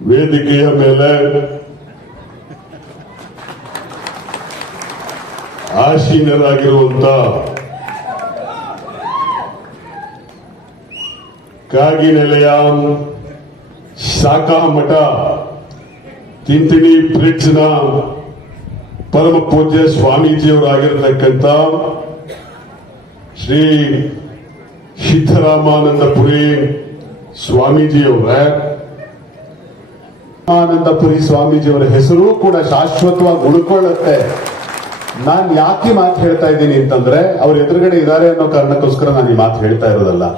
ವೇದಿಕೆಯ ಮೇಲೆ ಆಸೀನರಾಗಿರುವಂತ ಕಾಗಿನೆಲೆಯ ಶಾಖಾ ಮಠ ತಿಂತಿಣಿ ಬ್ರಿಡ್ಜ್ನ ಪರಮ ಪೂಜ್ಯ ಸ್ವಾಮೀಜಿಯವರಾಗಿರತಕ್ಕಂಥ ಶ್ರೀ ಸಿದ್ದರಾಮಾನಂದಪುರಿ ಸ್ವಾಮೀಜಿಯವರ. ಆನಂದಪುರಿ ಸ್ವಾಮೀಜಿಯವರ ಹೆಸರು ಕೂಡ ಶಾಶ್ವತವಾಗಿ ಉಳ್ಕೊಳ್ಳುತ್ತೆ. ನಾನ್ ಯಾಕೆ ಮಾತು ಹೇಳ್ತಾ ಇದ್ದೀನಿ ಅಂತಂದ್ರೆ, ಅವ್ರ ಎದುರುಗಡೆ ಇದ್ದಾರೆ ಅನ್ನೋ ಕಾರಣಕ್ಕೋಸ್ಕರ ನಾನು ಈ ಮಾತು ಹೇಳ್ತಾ ಇರೋದಲ್ಲ.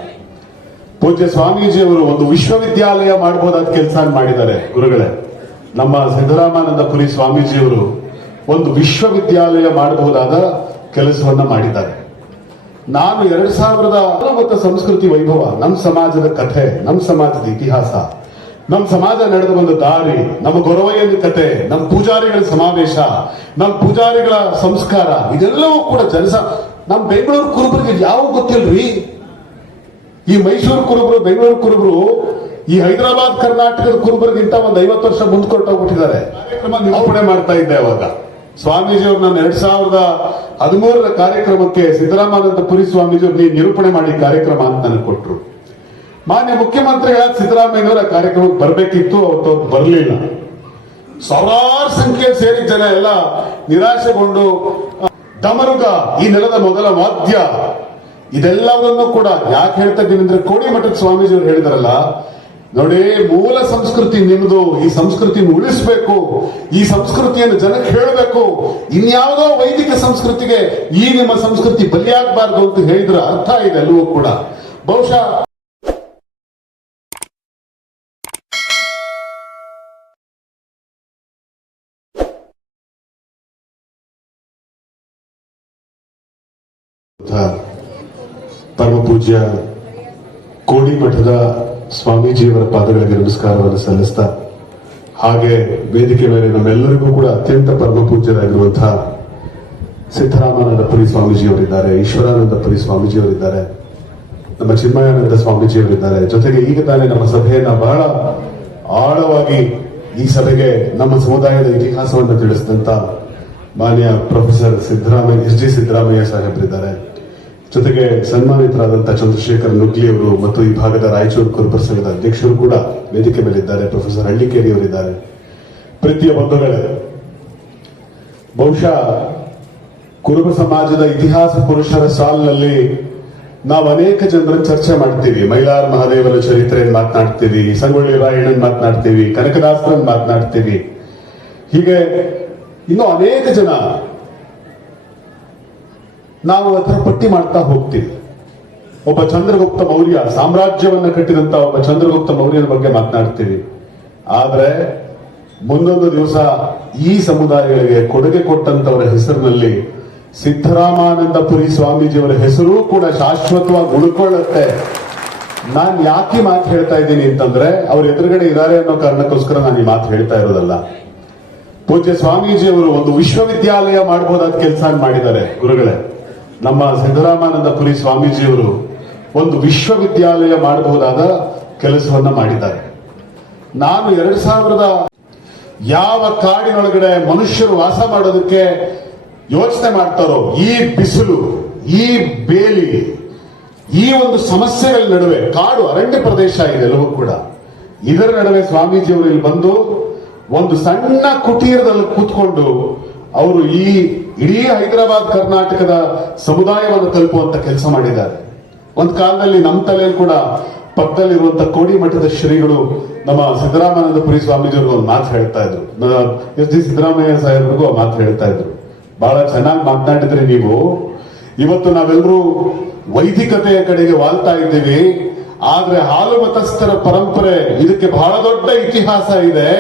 ಪೂಜ್ಯ ಸ್ವಾಮೀಜಿಯವರು ಒಂದು ವಿಶ್ವವಿದ್ಯಾಲಯ ಮಾಡಬಹುದಾದ ಕೆಲಸ ಮಾಡಿದ್ದಾರೆ, ಗುರುಗಳೇ. ನಮ್ಮ ಸಿದ್ದರಾಮಾನಂದಪುರಿ ಸ್ವಾಮೀಜಿಯವರು ಒಂದು ವಿಶ್ವವಿದ್ಯಾಲಯ ಮಾಡಬಹುದಾದ ಕೆಲಸವನ್ನ ಮಾಡಿದ್ದಾರೆ. ನಾನು ಎರಡ್ ಸಾವಿರದ ಸಂಸ್ಕೃತಿ ವೈಭವ ನಮ್ಮ ಸಮಾಜದ ಕಥೆ ನಮ್ಮ ಸಮಾಜದ ಇತಿಹಾಸ ನಮ್ಮ ಸಮಾಜ ನಡೆದು ಬಂದ ದಾರಿ ನಮ್ಮ ಗೊರವಯ್ಯನ ಕತೆ ನಮ್ಮ ಪೂಜಾರಿಗಳ ಸಮಾವೇಶ ನಮ್ಮ ಪೂಜಾರಿಗಳ ಸಂಸ್ಕಾರ ಇದೆಲ್ಲವೂ ಕೂಡ ಜನಸ ನಮ್ಮ ಬೆಂಗಳೂರು ಕುರುಬರಿಗೆ ಯಾವ ಗೊತ್ತಿಲ್ರಿ ಈ ಮೈಸೂರು ಕುರುಬರು ಬೆಂಗಳೂರು ಕುರುಬರು ಈ ಹೈದರಾಬಾದ್ ಕರ್ನಾಟಕದ ಕುರುಬರಿಗಿಂತ ಒಂದು ಐವತ್ತು ವರ್ಷ ಮುಂದ್ಕೊಟ್ಟೋಗ್ಬಿಟ್ಟಿದ್ದಾರೆ ಕಾರ್ಯಕ್ರಮ ನಿರೂಪಣೆ ಮಾಡ್ತಾ ಇದ್ದೆ ಅವಾಗ ಸ್ವಾಮೀಜಿಯವರು ನಾನು ಎರಡ್ ಸಾವಿರದ ಹದಿಮೂರರ ಕಾರ್ಯಕ್ರಮಕ್ಕೆ ಸಿದ್ದರಾಮಾನಂದ ಪುರಿ ಸ್ವಾಮೀಜಿಯವರು ನೀವು ನಿರೂಪಣೆ ಮಾಡಿ ಕಾರ್ಯಕ್ರಮ ಅಂತ ನನಗೆ ಕೊಟ್ರು ಮಾನ್ಯ ಮುಖ್ಯಮಂತ್ರಿಗಳಾದ ಸಿದ್ದರಾಮಯ್ಯನವರ ಕಾರ್ಯಕ್ರಮಕ್ಕೆ ಬರಬೇಕಿತ್ತು, ಅವತ್ತು ಅವ್ರು ಬರಲಿಲ್ಲ. ಸಾವಿರಾರು ಸಂಖ್ಯೆ ಸೇರಿ ಜನ ಎಲ್ಲ ನಿರಾಶೆಗೊಂಡು ಡಮರುಗ ಈ ನೆಲದ ಮೊದಲ ವಾದ್ಯ, ಇದೆಲ್ಲವನ್ನೂ ಕೂಡ ಯಾಕೆ ಹೇಳ್ತಾ ಇದ್ದೀನಿ ಅಂದ್ರೆ ಕೋಡಿ ಮಠದ ಸ್ವಾಮೀಜಿಯವರು ಹೇಳಿದಾರಲ್ಲ, ನೋಡಿ ಮೂಲ ಸಂಸ್ಕೃತಿ ನಿಮ್ದು, ಈ ಸಂಸ್ಕೃತಿಯನ್ನು ಉಳಿಸ್ಬೇಕು, ಈ ಸಂಸ್ಕೃತಿಯನ್ನು ಜನಕ್ಕೆ ಹೇಳಬೇಕು, ಇನ್ಯಾವುದೋ ವೈದಿಕ ಸಂಸ್ಕೃತಿಗೆ ಈ ನಿಮ್ಮ ಸಂಸ್ಕೃತಿ ಬಲಿಯಾಗಬಾರ್ದು ಅಂತ ಹೇಳಿದ್ರ ಅರ್ಥ ಇದೆ ಎಲ್ಲವೂ ಕೂಡ. ಬಹುಶಃ ಪರಮ ಪೂಜ್ಯ ಕೋಡಿ ಮಠದ ಸ್ವಾಮೀಜಿಯವರ ಪಾದಗಳಿಗೆ ನಮಸ್ಕಾರವನ್ನು ಸಲ್ಲಿಸ್ತಾ, ಹಾಗೆ ವೇದಿಕೆ ಮೇಲೆ ನಮ್ಮೆಲ್ಲರಿಗೂ ಕೂಡ ಅತ್ಯಂತ ಪರಮ ಪೂಜ್ಯರಾಗಿರುವಂತಹ ಸಿದ್ದರಾಮಾನಂದಪುರಿ ಸ್ವಾಮೀಜಿಯವರಿದ್ದಾರೆ, ಈಶ್ವರಾನಂದಪುರಿ ಸ್ವಾಮೀಜಿಯವರಿದ್ದಾರೆ, ನಮ್ಮ ಚಿನ್ಮಯಾನಂದ ಸ್ವಾಮೀಜಿಯವರಿದ್ದಾರೆ. ಜೊತೆಗೆ ಈಗ ತಾನೇ ನಮ್ಮ ಸಭೆಯನ್ನ ಬಹಳ ಆಳವಾಗಿ ಈ ಸಭೆಗೆ ನಮ್ಮ ಸಮುದಾಯದ ಇತಿಹಾಸವನ್ನು ತಿಳಿಸಿದಂತ ಮಾನ್ಯ professor Siddaramaiah, S G Siddaramaiah ಸಾಹೇಬರಿದ್ದಾರೆ. ಜೊತೆಗೆ ಸನ್ಮಾನಿತರಾದಂತಹ ಚಂದ್ರಶೇಖರ್ ನುಗ್ಲಿ ಅವರು ಮತ್ತು ಈ ಭಾಗದ ರಾಯಚೂರು ಕುರುಬರ ಅಧ್ಯಕ್ಷರು ಕೂಡ ವೇದಿಕೆ ಮೇಲಿದ್ದಾರೆ. ಪ್ರೊಫೆಸರ್ ಹಳ್ಳಿಕೇರಿ ಅವರಿದ್ದಾರೆ. ಪ್ರೀತಿಯ ಬಂಧುಗಳೇ, ಬಹುಶಃ ಕುರುಬ ಸಮಾಜದ ಇತಿಹಾಸ ಪುರುಷರ ಸಾಲಿನಲ್ಲಿ ನಾವು ಅನೇಕ ಜನರನ್ನು ಚರ್ಚೆ ಮಾಡ್ತೀವಿ. ಮೈಲಾರ್ ಮಹಾದೇವರ ಚರಿತ್ರೆಯನ್ನು ಮಾತನಾಡ್ತೀವಿ, ಸಂಗೊಳ್ಳಿ ರಾಯಣ್ಣನ್ ಮಾತನಾಡ್ತೀವಿ, ಕನಕದಾಸರನ್ನು ಮಾತನಾಡ್ತೀವಿ. ಹೀಗೆ ಇನ್ನೂ ಅನೇಕ ಜನ ನಾವು ಅದರ ಪಟ್ಟಿ ಮಾಡ್ತಾ ಹೋಗ್ತೀವಿ. ಒಬ್ಬ ಚಂದ್ರಗುಪ್ತ ಮೌರ್ಯ, ಸಾಮ್ರಾಜ್ಯವನ್ನು ಕಟ್ಟಿದಂತ ಒಬ್ಬ ಚಂದ್ರಗುಪ್ತ ಮೌರ್ಯನ ಬಗ್ಗೆ ಮಾತನಾಡ್ತೀವಿ. ಆದ್ರೆ ಮುಂದೊಂದು ದಿವಸ ಈ ಸಮುದಾಯಗಳಿಗೆ ಕೊಡುಗೆ ಕೊಟ್ಟಂತವರ ಹೆಸರಿನಲ್ಲಿ ಸಿದ್ದರಾಮಾನಂದಪುರಿ ಸ್ವಾಮೀಜಿಯವರ ಹೆಸರು ಕೂಡ ಶಾಶ್ವತವಾಗಿ ಉಳ್ಕೊಳ್ಳುತ್ತೆ. ನಾನು ಯಾಕೆ ಮಾತು ಹೇಳ್ತಾ ಇದ್ದೀನಿ ಅಂತಂದ್ರೆ ಅವ್ರ ಎದುರುಗಡೆ ಇದ್ದಾರೆ ಅನ್ನೋ ಕಾರಣಕ್ಕೋಸ್ಕರ ನಾನು ಈ ಮಾತು ಹೇಳ್ತಾ ಇರೋದಲ್ಲ. ಪೂಜ್ಯ ಸ್ವಾಮೀಜಿಯವರು ಒಂದು ವಿಶ್ವವಿದ್ಯಾಲಯ ಮಾಡಬಹುದಾದ ಕೆಲಸ ಮಾಡಿದ್ದಾರೆ ಗುರುಗಳೇ. ನಮ್ಮ ಸಿದ್ದರಾಮಾನಂದ ಪುರಿ ಸ್ವಾಮೀಜಿಯವರು ಒಂದು ವಿಶ್ವವಿದ್ಯಾಲಯ ಮಾಡಬಹುದಾದ ಕೆಲಸವನ್ನ ಮಾಡಿದ್ದಾರೆ. ನಾನು ಎರಡ್ ಸಾವಿರದ ಯಾವ ಕಾಡಿನೊಳಗಡೆ ಮನುಷ್ಯರು ವಾಸ ಮಾಡೋದಕ್ಕೆ ಯೋಚನೆ ಮಾಡ್ತಾರೋ, ಈ ಬಿಸಿಲು, ಈ ಬೇಲಿ, ಈ ಒಂದು ಸಮಸ್ಯೆಗಳ ನಡುವೆ ಕಾಡು ಅರಣ್ಯ ಪ್ರದೇಶ ಇದೆ ಎಲ್ಲವೂ ಕೂಡ. ಇದರ ನಡುವೆ ಸ್ವಾಮೀಜಿಯವರು ಇಲ್ಲಿ ಬಂದು ಒಂದು ಸಣ್ಣ ಕುಟೀರದಲ್ಲಿ ಕೂತ್ಕೊಂಡು ಅವರು ಈ ಇಡೀ ಹೈದರಾಬಾದ್ ಕರ್ನಾಟಕದ ಸಮುದಾಯವನ್ನು ತಲುಪುವಂತ ಕೆಲಸ ಮಾಡಿದ್ದಾರೆ. ಒಂದು ಕಾಲದಲ್ಲಿ ನಮ್ಮ ತಲೆಯಲ್ಲಿ ಕೂಡ ಪಕ್ಕದಲ್ಲಿರುವಂತ ಕೋಡಿ ಮಠದ ಶ್ರೀಗಳು ನಮ್ಮ ಸಿದ್ದರಾಮಾನಂದ ಪುರಿ ಸ್ವಾಮೀಜಿಯವ್ರಿಗೂ ಒಂದು ಮಾತು ಹೇಳ್ತಾ ಇದ್ರು. ಎಸ್ ಜಿ ಸಿದ್ದರಾಮಯ್ಯ ಸಾಹೇಬ್ರಿಗೂ ಮಾತು ಹೇಳ್ತಾ ಇದ್ರು. ಬಹಳ ಚೆನ್ನಾಗಿ ಮಾತನಾಡಿದ್ರಿ ನೀವು. ಇವತ್ತು ನಾವೆಲ್ಲರೂ ವೈದಿಕತೆಯ ಕಡೆಗೆ ವಾಲ್ತಾ ಇದ್ದೀವಿ. ಆದ್ರೆ ಹಾಲು ಮತಸ್ಥರ ಪರಂಪರೆ ಇದಕ್ಕೆ ಬಹಳ ದೊಡ್ಡ ಇತಿಹಾಸ ಇದೆ.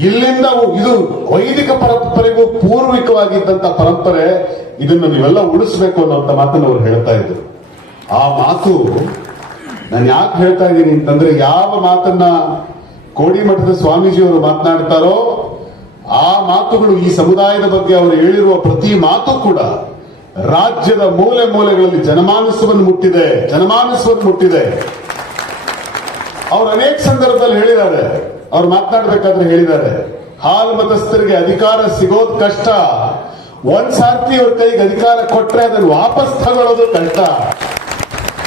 ಇಲ್ಲಿಂದ ಇದು ವೈದಿಕ ಪರಂಪರೆಗೂ ಪೂರ್ವಿಕವಾಗಿದ್ದಂತ ಪರಂಪರೆ ಇದನ್ನು ನೀವೆಲ್ಲ ಉಳಿಸ್ಬೇಕು ಅನ್ನೋಂತ ಮಾತನ್ನು ಅವ್ರು ಹೇಳ್ತಾ ಇದ್ರು. ಆ ಮಾತು ನಾನು ಯಾಕೆ ಹೇಳ್ತಾ ಇದ್ದೀನಿ ಅಂತಂದ್ರೆ ಯಾವ ಮಾತನ್ನ ಕೋಡಿಮಠದ ಸ್ವಾಮೀಜಿಯವರು ಮಾತನಾಡ್ತಾರೋ ಆ ಮಾತುಗಳು ಈ ಸಮುದಾಯದ ಬಗ್ಗೆ ಅವರು ಹೇಳಿರುವ ಪ್ರತಿ ಮಾತು ಕೂಡ ರಾಜ್ಯದ ಮೂಲೆ ಮೂಲೆಗಳಲ್ಲಿ ಜನಮಾನಸವನ್ನು ಮುಟ್ಟಿದೆ ಜನಮಾನಸವನ್ನು ಮುಟ್ಟಿದೆ. ಅವರು ಅನೇಕ ಸಂದರ್ಭದಲ್ಲಿ ಹೇಳಿದ್ದಾರೆ. ಅವ್ರು ಮಾತನಾಡ್ಬೇಕಾದ್ರೆ ಹೇಳಿದ್ದಾರೆ. ಹಾಲು ಮತಸ್ಥರಿಗೆ ಅಧಿಕಾರ ಸಿಗೋದ್ ಕಷ್ಟ. ಒಂದ್ ಸಾರ್ತಿ ಅವ್ರ ಕೈಗೆ ಅಧಿಕಾರ ಕೊಟ್ರೆ ಅದನ್ನು ವಾಪಸ್ ತಗೊಳ್ಳೋದು ಕಷ್ಟ.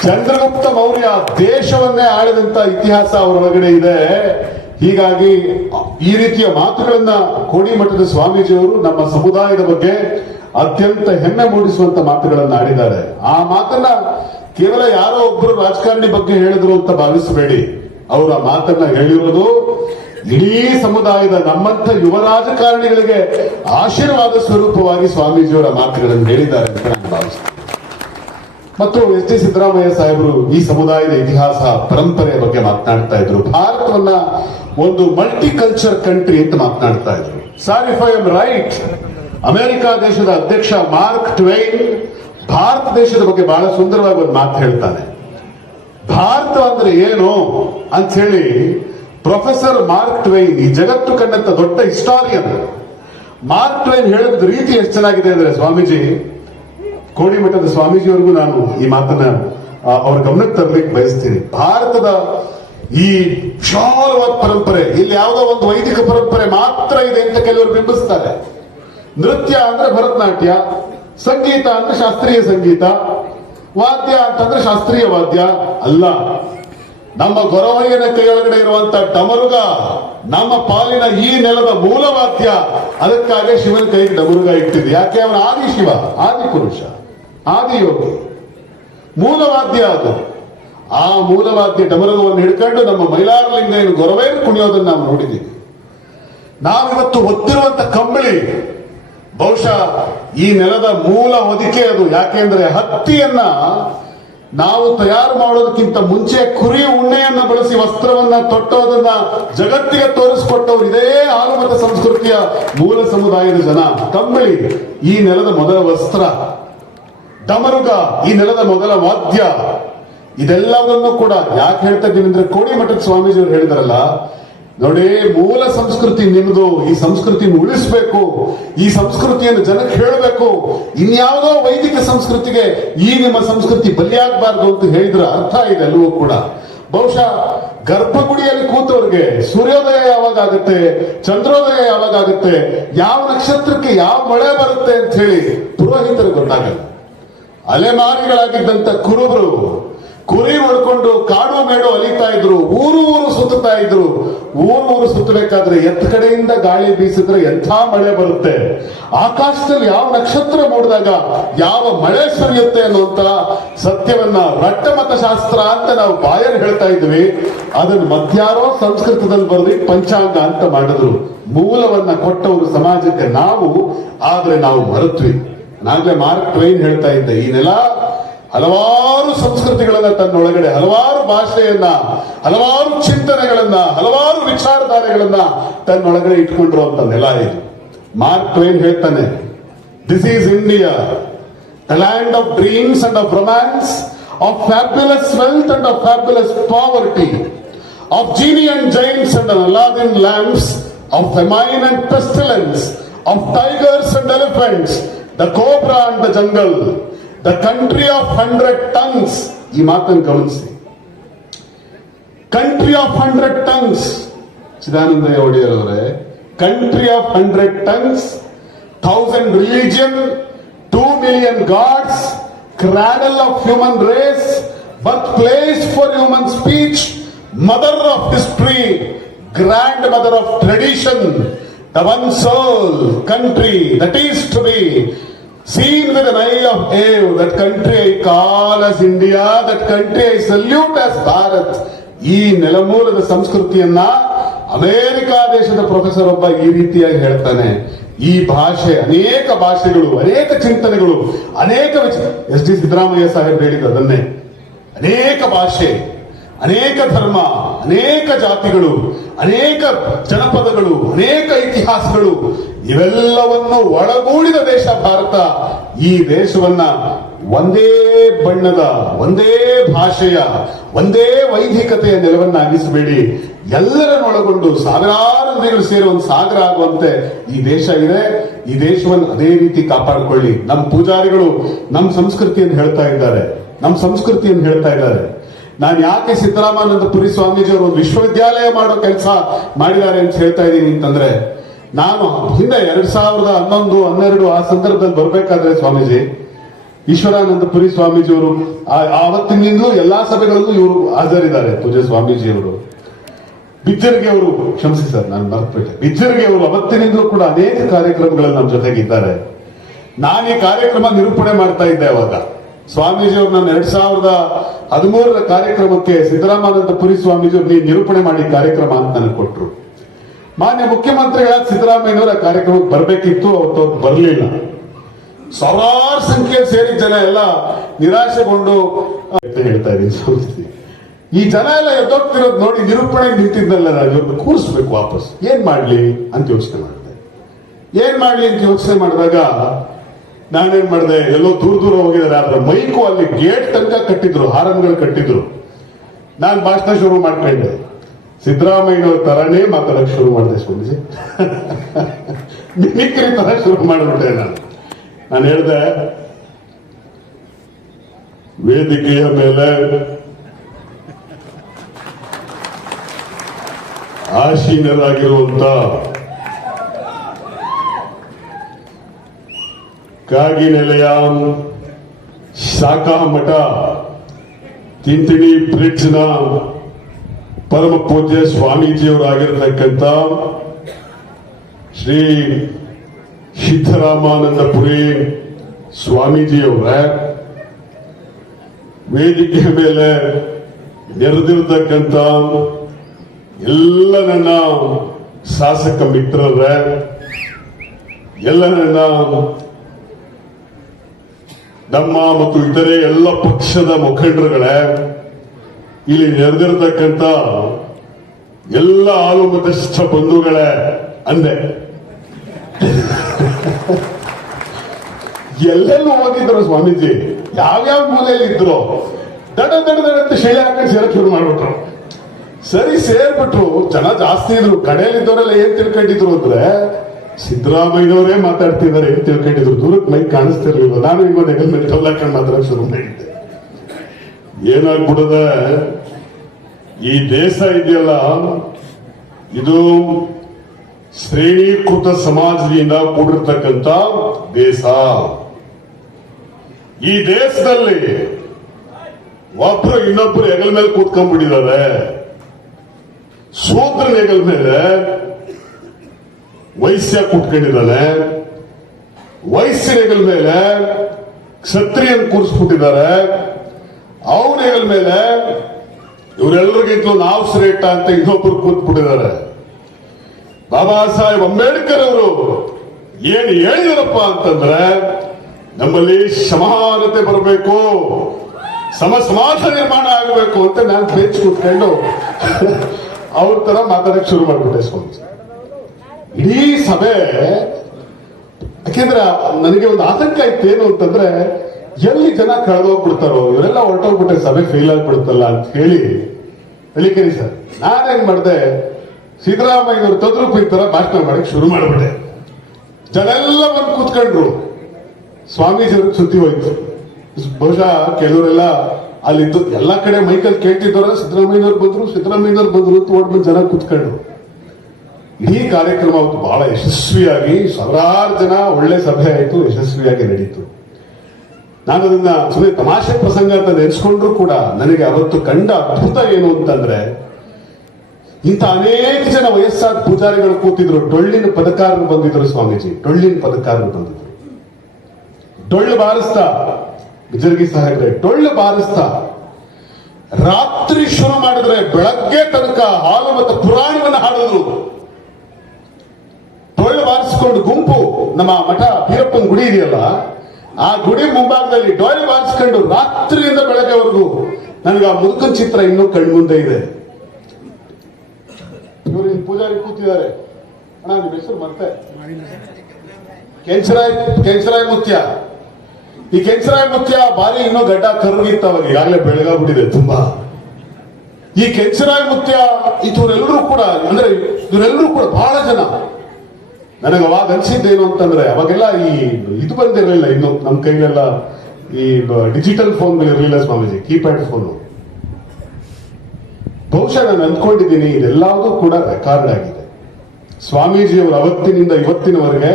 ಚಂದ್ರಗುಪ್ತ ಮೌರ್ಯ ದೇಶವನ್ನೇ ಆಳಿದಂತ ಇತಿಹಾಸ ಅವರೊಳಗಡೆ ಇದೆ. ಹೀಗಾಗಿ ಈ ರೀತಿಯ ಮಾತುಗಳನ್ನ ಕೋಡಿಮಠದ ಸ್ವಾಮೀಜಿಯವರು ನಮ್ಮ ಸಮುದಾಯದ ಬಗ್ಗೆ ಅತ್ಯಂತ ಹೆಮ್ಮೆ ಮೂಡಿಸುವಂತ ಮಾತುಗಳನ್ನ ಆಡಿದ್ದಾರೆ. ಆ ಮಾತನ್ನ ಕೇವಲ ಯಾರೋ ಒಬ್ಬರು ರಾಜಕಾರಣಿ ಬಗ್ಗೆ ಹೇಳಿದ್ರು ಅಂತ ಭಾವಿಸಬೇಡಿ. ಅವರ ಮಾತನ್ನ ಹೇಳಿರೋದು ಇಡೀ ಸಮುದಾಯದ ನಮ್ಮಂತ ಯುವ ರಾಜಕಾರಣಿಗಳಿಗೆ ಆಶೀರ್ವಾದ ಸ್ವರೂಪವಾಗಿ ಸ್ವಾಮೀಜಿಯವರ ಮಾತುಗಳನ್ನು ಹೇಳಿದ್ದಾರೆ ಅಂತ ನಾನು ಭಾವಿಸ್ತೇನೆ. ಮತ್ತು ಎಸ್ ಟಿ ಸಿದ್ದರಾಮಯ್ಯ ಸಾಹೇಬರು ಈ ಸಮುದಾಯದ ಇತಿಹಾಸ ಪರಂಪರೆಯ ಬಗ್ಗೆ ಮಾತನಾಡ್ತಾ ಇದ್ರು. ಭಾರತವನ್ನ ಒಂದು ಮಲ್ಟಿ ಕಲ್ಚರ್ ಕಂಟ್ರಿ ಅಂತ ಮಾತನಾಡ್ತಾ ಇದ್ರು. ಸಾರಿ ಫೈ ಎಂ ರೈಟ್, ಅಮೆರಿಕ ದೇಶದ ಅಧ್ಯಕ್ಷ ಮಾರ್ಕ್ ಟ್ವೈನ್ ಭಾರತ ದೇಶದ ಬಗ್ಗೆ ಬಹಳ ಸುಂದರವಾಗಿ ಒಂದು ಮಾತು ಹೇಳ್ತಾನೆ. ಭಾರತ ಅಂದ್ರೆ ಏನು ಅಂತ ಹೇಳಿ ಪ್ರೊಫೆಸರ್ ಮಾರ್ಕ್ ಟ್ವೈನ್ ಈ ಜಗತ್ತು ಕಂಡಂತ ದೊಡ್ಡ ಹಿಸ್ಟಾರಿಯನ್ ಮಾರ್ಕ್ ಟ್ವೈನ್ ಹೇಳಿದ ರೀತಿ ಎಷ್ಟು ಚೆನ್ನಾಗಿದೆ ಅಂದ್ರೆ ಸ್ವಾಮೀಜಿ, ಕೋಡಿಮಠದ ಸ್ವಾಮೀಜಿವರೆಗೂ ನಾನು ಈ ಮಾತನ್ನ ಅವರ ಗಮನಕ್ಕೆ ತರಲಿಕ್ಕೆ ಬಯಸ್ತೀನಿ. ಭಾರತದ ಈ ವಿಶಾಲವಾದ ಪರಂಪರೆ, ಇಲ್ಲಿ ಯಾವುದೋ ಒಂದು ವೈದಿಕ ಪರಂಪರೆ ಮಾತ್ರ ಇದೆ ಅಂತ ಕೆಲವರು ಬಿಂಬಿಸ್ತಾರೆ. ನೃತ್ಯ ಅಂದ್ರೆ ಭರತನಾಟ್ಯ, ಸಂಗೀತ ಅಂದ್ರೆ ಶಾಸ್ತ್ರೀಯ ಸಂಗೀತ, ವಾದ್ಯ ಅಂತಂದ್ರೆ ಶಾಸ್ತ್ರೀಯ ವಾದ್ಯ, ಅಲ್ಲ. ನಮ್ಮ ಗೊರವಯ್ಯನ ಕೈಯೊಳಗಡೆ ಇರುವಂತ ಡಮರುಗ, ನಮ್ಮ ಪಾಲಿನ ಈ ನೆಲದ ಮೂಲವಾದ್ಯ, ಅದಕ್ಕಾಗಿ ಶಿವನ ಕೈಗೆ ಡಮರುಗ ಇಟ್ಟಿದೆ. ಯಾಕೆ? ಅವನ ಆದಿ ಶಿವ ಆದಿ ಪುರುಷ ಆದಿ ಯೋಗಿ ಮೂಲವಾದ್ಯ ಅದು. ಆ ಮೂಲವಾದ್ಯ ಡಮರುಗವನ್ನು ಹಿಡ್ಕೊಂಡು ನಮ್ಮ ಮೈಲಾರಲಿಂಗ ಏನು ಗೊರವೇರು ಕುಣಿಯೋದನ್ನ ನಾವು ನೋಡಿದ್ದೀವಿ ನಾವಿವತ್ತು ಹೊತ್ತಿರುವಂತ ಕಂಬಳಿ, ಬಹುಶಃ ಈ ನೆಲದ ಮೂಲ ಹೊದಿಕೆ ಅದು. ಯಾಕೆಂದ್ರೆ ಹತ್ತಿಯನ್ನ ನಾವು ತಯಾರು ಮಾಡೋದಕ್ಕಿಂತ ಮುಂಚೆ ಕುರಿ ಉಣ್ಣೆಯನ್ನ ಬಳಸಿ ವಸ್ತ್ರವನ್ನ ತೊಟ್ಟೋದನ್ನ ಜಗತ್ತಿಗೆ ತೋರಿಸಿಕೊಟ್ಟವರು ಇದೇ ಆಲುಮತ ಸಂಸ್ಕೃತಿಯ ಮೂಲ ಸಮುದಾಯದ ಜನ. ಕಂಬಳಿ ಈ ನೆಲದ ಮೊದಲ ವಸ್ತ್ರ, ಡಮರುಗ ಈ ನೆಲದ ಮೊದಲ ವಾದ್ಯ, ಇದೆಲ್ಲವನ್ನೂ ಕೂಡ ಯಾಕೆ ಹೇಳ್ತಾ ಇದ್ದೀವಿ ಅಂದ್ರೆ ಕೋಡಿಮಠದ ಸ್ವಾಮೀಜಿಯವರು ಹೇಳಿದಾರಲ್ಲ ನೋಡಿ, ಮೂಲ ಸಂಸ್ಕೃತಿ ನಿಮ್ದು, ಈ ಸಂಸ್ಕೃತಿನ ಉಳಿಸ್ಬೇಕು. ಈ ಸಂಸ್ಕೃತಿಯನ್ನು ಜನಕ್ಕೆ ಹೇಳಬೇಕು. ಇನ್ಯಾವುದೋ ವೈದಿಕ ಸಂಸ್ಕೃತಿಗೆ ಈ ನಿಮ್ಮ ಸಂಸ್ಕೃತಿ ಬಲಿಯಾಗಬಾರ್ದು ಅಂತ ಹೇಳಿದ್ರ ಅರ್ಥ ಇದೆ ಎಲ್ಲವೂ ಕೂಡ. ಬಹುಶಃ ಗರ್ಭಗುಡಿಯಲ್ಲಿ ಕೂತವ್ರಿಗೆ ಸೂರ್ಯೋದಯ ಯಾವಾಗ ಆಗುತ್ತೆ, ಚಂದ್ರೋದಯ ಯಾವಾಗ ಆಗುತ್ತೆ, ಯಾವ ನಕ್ಷತ್ರಕ್ಕೆ ಯಾವ ಮಳೆ ಬರುತ್ತೆ ಅಂತ ಹೇಳಿ ಪುರೋಹಿತರು ಗೊತ್ತಾಗಲ್ಲ ಅಲೆಮಾರಿಗಳಾಗಿದ್ದಂತ ಕುರುಬರು ಕುರಿ ಹೊಡ್ಕೊಂಡು ಕಾಡು ಮೇಡು ಅಲಿತಾ ಇದ್ರು, ಊರು ಊರು ಸುತ್ತಾ ಇದ್ರು. ಊರು ಊರು ಸುತ್ತಬೇಕಾದ್ರೆ ಎತ್ ಕಡೆಯಿಂದ ಗಾಳಿ ಬೀಸಿದ್ರೆ ಎಂಥ ಮಳೆ ಬರುತ್ತೆ? ಆಕಾಶದಲ್ಲಿ ಯಾವ ನಕ್ಷತ್ರ ಮೂಡಿದಾಗ ಯಾವ ಮಳೆ ಸುರಿಯುತ್ತೆ ಅನ್ನುವಂತ ಸತ್ಯವನ್ನ ರಟ್ಟಮತ ಶಾಸ್ತ್ರ ಅಂತ ನಾವು ಬಾಯಲ್ಲಿ ಹೇಳ್ತಾ ಇದ್ವಿ. ಅದನ್ನ ಮಧ್ಯಾರೋ ಸಂಸ್ಕೃತದಲ್ಲಿ ಬರೆದಿ ಪಂಚಾಂಗ ಅಂತ ಮಾಡಿದ್ರು. ಮೂಲವನ್ನ ಕೊಟ್ಟವರು ಸಮಾಜಕ್ಕೆ ನಾವು, ಆದ್ರೆ ನಾವು ಮರೆತ್ವಿ. ನಾಗಲೇ ಮಾರ್ಕ್ ಟ್ವೈನ್ ಹೇಳ್ತಾ ಇದ್ದೆ, ಈ ನೆಲ ಹಲವಾರು ಸಂಸ್ಕೃತಿಗಳನ್ನ ತನ್ನೊಳಗಡೆ ಹಲವಾರು ಭಾಷೆಯನ್ನ ಹಲವಾರು ಚಿಂತನೆಗಳನ್ನ ಹಲವಾರು ವಿಚಾರಧಾರೆಗಳನ್ನ ತನ್ನೊಳಗಡೆ ಇಟ್ಕೊಂಡಿರುವಂತ ನೆಲ ಇದು ಮಾರ್ಕ್ ಟ್ವೈನ್ ಹೇಳ್ತಾನೆ this is India a land of dreams and of romance, of fabulous wealth and of fabulous poverty, of genie and giants and Aladdin lamps, of famine and pestilence, of tigers and elephants, the cobra and the jungle, the country of hundred tongues. ಈ ಮಾತನ್ನು ಗಮನಿಸಿ country of hundred tongues Chidananda Wodeyar ಅವರೇ country of hundred tongues thousand religion two million gods cradle of human race birthplace for human speech mother of history grandmother of tradition the one soul country that is to be seen with an eye of awe, that country I call as India, that country I salute as Bharat. ಈ ನೆಲಮೂಲದ ಸಂಸ್ಕೃತಿಯನ್ನ America ದೇಶದ professor ಒಬ್ಬ ಈ ರೀತಿಯಾಗಿ ಹೇಳ್ತಾನೆ ಈ ಭಾಷೆ ಅನೇಕ ಭಾಷೆಗಳು ಅನೇಕ ಚಿಂತನೆಗಳು ಅನೇಕ ಎಸ್ ಡಿ ಸಿದ್ದರಾಮಯ್ಯ ಸಾಹೇಬ್ ಹೇಳಿದ್ದು ಅದನ್ನೇ ಅನೇಕ ಭಾಷೆ ಅನೇಕ ಧರ್ಮ ಅನೇಕ ಜಾತಿಗಳು ಅನೇಕ ಜನಪದಗಳು ಅನೇಕ ಇತಿಹಾಸಗಳು ಇವೆಲ್ಲವನ್ನು ಒಳಗೂಡಿದ ದೇಶ ಭಾರತ. ಈ ದೇಶವನ್ನ ಒಂದೇ ಬಣ್ಣದ, ಒಂದೇ ಭಾಷೆಯ, ಒಂದೇ ವೈದಿಕತೆಯ ನೆಲವನ್ನಾಗಿಸಬೇಡಿ ಎಲ್ಲರನ್ನೊಳಗೊಂಡು ಸಾವಿರಾರು ನದಿಗಳು ಸೇರಿ ಒಂದು ಸಾಗರ ಆಗುವಂತೆ ಈ ದೇಶ ಇದೆ. ಈ ದೇಶವನ್ನು ಅದೇ ರೀತಿ ಕಾಪಾಡಿಕೊಳ್ಳಿ. ನಮ್ಮ ಪೂಜಾರಿಗಳು ನಮ್ಮ ಸಂಸ್ಕೃತಿಯನ್ನು ಹೇಳ್ತಾ ಇದ್ದಾರೆ. ನಮ್ಮ ಸಂಸ್ಕೃತಿಯನ್ನು ಹೇಳ್ತಾ ಇದ್ದಾರೆ. ನಾನು ಯಾಕೆ ಸಿದ್ದರಾಮಾನಂದಪುರಿ ಸ್ವಾಮೀಜಿ ಅವರು ವಿಶ್ವವಿದ್ಯಾಲಯ ಮಾಡೋ ಕೆಲಸ ಮಾಡಿದ್ದಾರೆ ಅಂತ ಹೇಳ್ತಾ ಇದ್ದೀನಿ ಅಂತಂದ್ರೆ ನಾನು ಹಿಂದೆ ಎರಡ್ ಸಾವಿರದ ಹನ್ನೊಂದು, ಹನ್ನೆರಡು ಆ ಸಂದರ್ಭದಲ್ಲಿ ಬರ್ಬೇಕಾದ್ರೆ ಸ್ವಾಮೀಜಿ, ಈಶ್ವರಾನಂದಪುರಿ ಸ್ವಾಮೀಜಿ ಅವರು ಆವತ್ತಿನಿಂದಲೂ ಎಲ್ಲಾ ಸಭೆಗಳಲ್ಲೂ ಇವರು ಹಾಜರಿದ್ದಾರೆ ಪೂಜೆ ಸ್ವಾಮೀಜಿ ಅವರು ಬಿಜ್ಜರ್ಗೆ ಅವರು ಕ್ಷಮಿಸಿ ಸರ್, ನಾನು ಮರ್ತ್ಬಿಟ್ಟೆ. ಬಿಜ್ಜರ್ಗೆ ಅವರು ಅವತ್ತಿನಿಂದಲೂ ಕೂಡ ಅನೇಕ ಕಾರ್ಯಕ್ರಮಗಳಲ್ಲಿ ನಮ್ಮ ಜೊತೆಗಿದ್ದಾರೆ ನಾನು ಈ ಕಾರ್ಯಕ್ರಮ ನಿರೂಪಣೆ ಮಾಡ್ತಾ ಇದ್ದೆ ಅವಾಗ. ಸ್ವಾಮೀಜಿ ಅವರು ನನ್ನ ಎರಡ್ ಸಾವಿರದ ಹದಿಮೂರರ ಕಾರ್ಯಕ್ರಮಕ್ಕೆ ಸಿದ್ದರಾಮಾನಂದ ಪುರಿ ಸ್ವಾಮೀಜಿ ಅವರು ನೀವು ನಿರೂಪಣೆ ಮಾಡಿ ಕಾರ್ಯಕ್ರಮ ಅಂತ ನನಗೆ ಕೊಟ್ರು. ಮಾನ್ಯ ಮುಖ್ಯಮಂತ್ರಿಗಳಾದ ಸಿದ್ದರಾಮಯ್ಯನವರ ಕಾರ್ಯಕ್ರಮಕ್ಕೆ ಬರಬೇಕಿತ್ತು, ಅವತ್ತು ಬರಲಿಲ್ಲ. ಸಾವಿರಾರು ಸಂಖ್ಯೆ ಸೇರಿ ಜನ ಎಲ್ಲ ನಿರಾಶೆಗೊಂಡು ಹೇಳ್ತಾ ಇದ್ದೀನಿ ಈ ಜನ ಎಲ್ಲ ಎದ್ದೋಗ್ತಿರೋದು ನೋಡಿ ನಿರೂಪಣೆ ನಿಂತಿದ್ದಲ್ಲ ನಾನು ಕೂರಿಸ್ಬೇಕು ವಾಪಸ್. ಏನ್ ಮಾಡ್ಲಿ ಅಂತ ಯೋಚನೆ ಮಾಡಿದೆ. ಏನ್ ಮಾಡ್ಲಿ ಅಂತ ಯೋಚನೆ ಮಾಡಿದಾಗ ನಾನೇನ್ ಮಾಡಿದೆ, ಎಲ್ಲೋ ದೂರ ದೂರ ಹೋಗಿದ್ದಾರೆ, ಆದ್ರೆ ಮೈಕು ಅಲ್ಲಿ ಗೇಟ್ ತನಕ ಕಟ್ಟಿದ್ರು, ಹಾರನ್ಗಳು ಕಟ್ಟಿದ್ರು. ನಾನು ಭಾಷಣ ಶುರು ಮಾಡ್ಕೊಂಡೆ. ಸಿದ್ದರಾಮಯ್ಯನವ್ರ ತರನೇ ಮಾತಾಡಕ್ ಶುರು ಮಾಡಿದೆ ಸ್ವಾಮೀಜಿ. ಮಿಮಿಕ್ರಿ ತರ ಶುರು ಮಾಡಿಬಿಟ್ಟೆ ನಾನು. ನಾನು ಹೇಳ್ದೆ, ವೇದಿಕೆಯ ಮೇಲೆ ಆಸೀನರಾಗಿರುವಂತ ಕಾಗಿನೆಲೆಯ ಶಾಖಾ ಮಠ ತಿಂತಿಣಿ ಬ್ರಿಡ್ಜ್ನ ಪರಮ ಪೂಜ್ಯ ಸ್ವಾಮೀಜಿಯವರಾಗಿರತಕ್ಕಂಥ ಶ್ರೀ ಸಿದ್ದರಾಮಾನಂದಪುರಿ ಸ್ವಾಮೀಜಿಯವರ, ವೇದಿಕೆ ಮೇಲೆ ನೆರೆದಿರತಕ್ಕಂಥ ಎಲ್ಲ ನನ್ನ ಶಾಸಕ ಮಿತ್ರರ, ಎಲ್ಲ ನನ್ನ ನಮ್ಮ ಮತ್ತು ಇತರೆ ಎಲ್ಲ ಪಕ್ಷದ ಮುಖಂಡರುಗಳೇ ಇಲ್ಲಿ ನೆರೆದಿರ್ತಕ್ಕಂಥ ಎಲ್ಲ ಹಾಲು ಮತಸ್ಥ ಬಂಧುಗಳೇ ಅಂದೆ. ಎಲ್ಲೆಲ್ಲೂ ಹೋಗಿದ್ರು ಸ್ವಾಮೀಜಿ. ಯಾವ್ಯಾವ ಮೂಲೆಯಲ್ಲಿ ಇದ್ರು. ದಡ ದಡ ದಡ ಅಂತ ಶೈಲಿ ಹಾಕೊಂಡು ಸೇರಕ್ ಶುರು ಮಾಡ್ಬಿಟ್ರು. ಸರಿ ಸೇರ್ಬಿಟ್ರು. ಜನ ಜಾಸ್ತಿ ಇದ್ರು. ಕಡೆಯಲ್ಲಿದ್ದವರೆಲ್ಲ ಏನ್ ತಿಳ್ಕೊಂಡಿದ್ರು ಅಂದ್ರೆ, ಸಿದ್ದರಾಮಯ್ಯನವರೇ ಮಾತಾಡ್ತಿದ್ದಾರೆ. ಏನ್ ತಿಳ್ಕೊಂಡಿದ್ರು? ದೂರಕ್ಕೆ ಮೈ ಕಾಣಿಸ್ತಿರ್ಲಿಲ್ಲ. ನಾನು ನೆಗಲ್ ಮೇಲೆ ಮಾತಾಡಕ್ ಶುರು ಮಾಡಿದ್ದೆ. ಏನಾಗ್ಬಿಡದ ಈ ದೇಶ ಇದೆಯಲ್ಲ, ಇದು ಶ್ರೇಣೀಕೃತ ಸಮಾಜದಿಂದ ಕೂಡಿರ್ತಕ್ಕಂಥ ದೇಶ. ಈ ದೇಶದಲ್ಲಿ ಒಬ್ರು ಇನ್ನೊಬ್ರು ಹೆಗಲ ಮೇಲೆ ಕೂತ್ಕೊಂಡ್ಬಿಟ್ಟಿದ್ದಾರೆ. ಶೂದ್ರನ ಹೆಗಲ ಮೇಲೆ ವೈಶ್ಯ ಕೂತ್ಕೊಂಡಿದ್ದಾನೆ. ವೈಶ್ಯ ಹೆಗಲ ಮೇಲೆ ಕ್ಷತ್ರಿಯನ್ನು ಕೂರಿಸ್ಬಿಟ್ಟಿದ್ದಾರೆ. ಅವನ ಹೆಗಲ ಮೇಲೆ ಇವರೆಲ್ಲರಿಗಿಂತಲೂ ನಾವು ಶ್ರೇಷ್ಠ ಅಂತ ಇನ್ನೊಬ್ರು ಕೂತ್ಬಿಟ್ಟಿದ್ದಾರೆ. ಬಾಬಾ ಸಾಹೇಬ್ ಅಂಬೇಡ್ಕರ್ ಅವರು ಏನು ಹೇಳಿದಾರಪ್ಪ ಅಂತಂದ್ರೆ, ನಮ್ಮಲ್ಲಿ ಸಮಾನತೆ ಬರಬೇಕು ಸಮ ಸಮಾಜ ನಿರ್ಮಾಣ ಆಗಬೇಕು ಅಂತ ನಾನು ಬೇಚ್ ಕೂತ್ಕೊಂಡು ಅವ್ರ ತರ ಮಾತಾಡಕ್ ಶುರು ಮಾಡ್ಬಿಟ್ಟೆ ಸ್ವಾಮಿ. ಇಡೀ ಸಭೆ, ಯಾಕೆಂದ್ರೆ ನನಗೆ ಒಂದು ಆತಂಕ ಇತ್ತು ಏನು ಅಂತಂದ್ರೆ ಎಲ್ಲಿ ಜನ ಕಳೆದೋಗ್ಬಿಡ್ತಾರೋ, ಇವರೆಲ್ಲ ಹೊರಟೋಗ್ಬಿಟ್ಟೆ ಸಭೆ ಫೇಲ್ ಆಗ್ಬಿಡುತ್ತಲ್ಲ ಅಂತ ಹೇಳಿ ಹೇಳಿಕೇರಿ ಸರ್. ನಾನೇನ್ ಮಾಡಿದೆ ಸಿದ್ಧರಾಮಯ್ಯ ತದ್ರೂಪ ಈ ತರ ಭಾಷಣ ಮಾಡಕ್ ಶುರು ಮಾಡಿಬಿಟ್ಟೆ. ಜನ ಎಲ್ಲ ಬಂದು ಕೂತ್ಕೊಂಡ್ರು. ಸ್ವಾಮೀಜಿಯವ್ರಿಗೆ ಸುದ್ದಿ ಹೋಯ್ತು. ಬಹುಶಃ ಕೆಲವರೆಲ್ಲ ಅಲ್ಲಿದ್ದು ಎಲ್ಲ ಕಡೆ ಮೈಕಲ್ ಕೇಳ್ತಿದ್ದವ್ರ, ಸಿದ್ದರಾಮಯ್ಯನವ್ರು ಬಂದ್ರು ಸಿದ್ದರಾಮಯ್ಯನವ್ರು ಬಂದ್ರು ಅಂತ ಜನ ಕೂತ್ಕೊಂಡ್ರು. ಈ ಕಾರ್ಯಕ್ರಮ ಅವತ್ತು ಬಹಳ ಯಶಸ್ವಿಯಾಗಿ, ಸಾವಿರಾರು ಜನ ಒಳ್ಳೆ ಸಭೆ ಆಯಿತು, ಯಶಸ್ವಿಯಾಗಿ ನಡೀತು. ನಾನು ಅದನ್ನ ಸುಮ್ಮನೆ ತಮಾಷೆ ಪ್ರಸಂಗ ಅಂತ ನೆನೆಸ್ಕೊಂಡ್ರು ಕೂಡ ನನಗೆ ಅವತ್ತು ಕಂಡ ಅದ್ಭುತ ಏನು ಅಂತಂದ್ರೆ, ಇಂಥ ಅನೇಕ ಜನ ವಯಸ್ಸಾದ ಪೂಜಾರಿಗಳು ಕೂತಿದ್ರು. ಡೊಳ್ಳಿನ ಪದಕಾರರು ಬಂದಿದ್ರು ಸ್ವಾಮೀಜಿ. ಡೊಳ್ಳಿನ ಪದಕಾರರು ಬಂದಿದ್ರು. ಡೊಳ್ಳು ಬಾರಿಸ್ತಾ. ಬಿಜರ್ಗಿ ಸಾಹೇಬ್ರೆ ಡೊಳ್ಳು ಬಾರಿಸ್ತಾ. ರಾತ್ರಿ ಶುರು ಮಾಡಿದ್ರೆ ಬೆಳಗ್ಗೆ ತನಕ ಹಾಲು ಮತ್ತು ಪುರಾಣವನ್ನು ಹಾಡಿದ್ರು. ಡೊಳ್ಳು ಬಾರಿಸಿಕೊಂಡು ಗುಂಪು, ನಮ್ಮ ಮಠ ಪೀರಪ್ಪನ ಗುಡಿ ಇದೆಯಲ್ಲ ಆ ಗುಡಿ ಮುಂಭಾಗದಲ್ಲಿ ಡೋಲಿ ಬಾರಿಸ್ಕೊಂಡು ರಾತ್ರಿಯಿಂದ ಬೆಳಗ್ಗೆವರೆಗೂ ನನಗೆ ಆ ಮುದುಕನ್ ಚಿತ್ರ ಇನ್ನೂ ಕಣ್ಮುಂದೆ ಇದೆ. ಇವರು ಪೂಜಾರಿ ಕೂತಿದ್ದಾರೆ. ಅಣ್ಣ, ನಿಮ್ಮ ಹೆಸರು ಮತ್ತೆ? ಕೆಂಚರಾಯ್ ಕೆಂಚರಾಯ್ ಮುತ್ಯ. ಈ ಕೆಂಚರಾಯ್ ಮುತ್ಯ ಬಾರಿ ಇನ್ನೂ ಗಡ್ಡ ಕರುಗಿತ್ತ ಅವಾಗ. ಈಗಾಗಲೇ ಬೆಳಗಾಗ್ಬಿಟ್ಟಿದೆ ತುಂಬಾ. ಈ ಕೆಂಚರಾಯ್ ಮುತ್ಯ ಇವರೆಲ್ಲರೂ ಕೂಡ, ಅಂದ್ರೆ ಇವರೆಲ್ಲರೂ ಕೂಡ ಬಹಳ ಜನ. ನನಗೆ ಅವಾಗ ಅನ್ಸಿದ್ದೇನು ಅಂತಂದ್ರೆ ಅವಾಗೆಲ್ಲ ಈ ಇದು ಬಂದಿರಲಿಲ್ಲ, ಇನ್ನು ನಮ್ಮ ಕೈಲೆಲ್ಲ ಈ ಡಿಜಿಟಲ್ ಫೋನ್ ಇರಲಿಲ್ಲ ಸ್ವಾಮೀಜಿ ಕೀಪ್ಯಾಡ್ ಫೋನು ಬಹುಶಃ ನಾನು ಅಂದ್ಕೊಂಡಿದ್ದೀನಿ ಇದೆಲ್ಲವೂ ಕೂಡ ರೆಕಾರ್ಡ್ ಆಗಿದೆ. ಸ್ವಾಮೀಜಿಯವರು ಅವತ್ತಿನಿಂದ ಇವತ್ತಿನವರೆಗೆ